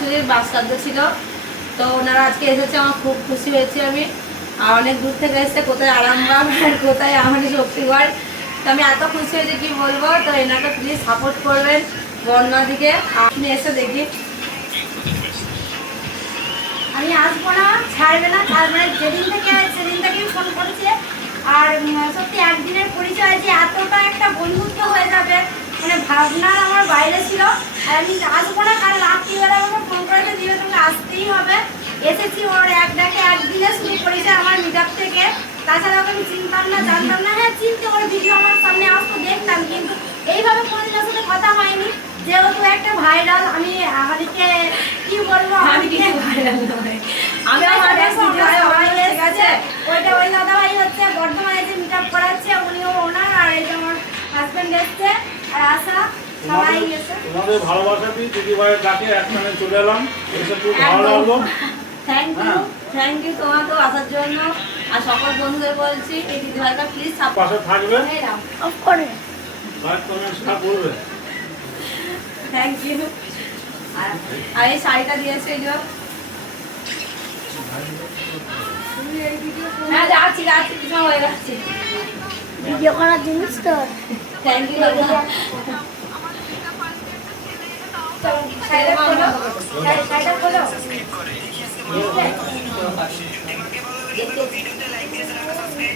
শাশুড়ির বাসকাদ্য ছিল, তো ওনারা আজকে এসেছে, আমার খুব খুশি হয়েছি আমি। আর অনেক দূর থেকে এসেছে, কোথায় আরামবাগ আর কোথায় আমাদের শক্তিগড়, তো আমি এত খুশি হয়েছি কি বলবো। তো এনাকে প্লিজ সাপোর্ট করবেন বন্যা দিকে। আপনি এসে দেখি, আমি আসবো না, ছাড়বে না, যেদিন থেকেই ফোন করেছে। আর সত্যি একদিনের পরিচয় যে এতটা একটা বন্ধুত্ব হয়ে যাবে মানে ভাবনার আমার বাইরে ছিল। আর আমি আসবো না, কারণ রাত্রিবেলা আমাকে ফোন করেছে, দিবে তোমাকে আসতেই হবে। এসেছি, ওর এক ডাকে একদিনে শুরু করেছে আমার মিটআপ থেকে। তাছাড়া ওকে আমি চিনতাম না, জানতাম না। হ্যাঁ চিনতে, ওর ভিডিও আমার সামনে আসতো, দেখতাম, কিন্তু এইভাবে কোনোদিনের সাথে কথা হয়নি। যেহেতু একটা ভাইরাল, আমি আমাদেরকে কি বলবো, আমি কিছু ভাইরাল নয়, আমি আমার ঠিক আছে। ওইটা ওই দাদা ভাই হচ্ছে বর্ধমানে যে মিটআপ করাচ্ছে, উনিও ওনার। আর এই যে আমার হাজবেন্ড এসছে আর আশা, সবাই এসে তোমাদের ভালোবাসা দিয়ে দিদি ভাইয়ের ডাকে একখানে চলে এলাম, এসে খুব ভালো লাগলো। থ্যাংক ইউ তোমাকেও আসার জন্য। আর সকল বন্ধুদের বলছি এই দিদিভাইটা প্লিজ পাশে থাকবে, অফ করে লাইক কমেন্ট শেয়ার করবে। Thank you. আর এই শাড়িটা দিয়েছে এই যে, হ্যাঁ যাচ্ছি কিছু হয়ে যাচ্ছে ভিডিও করার জিনিস তো। Thank you. শাড়িটা খোলো, শাড়িটা খোলো।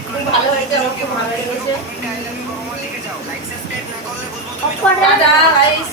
খুব ভালো হয়েছে, আমার খুব ভালো লেগেছে। অফ করে টাটা গাইস।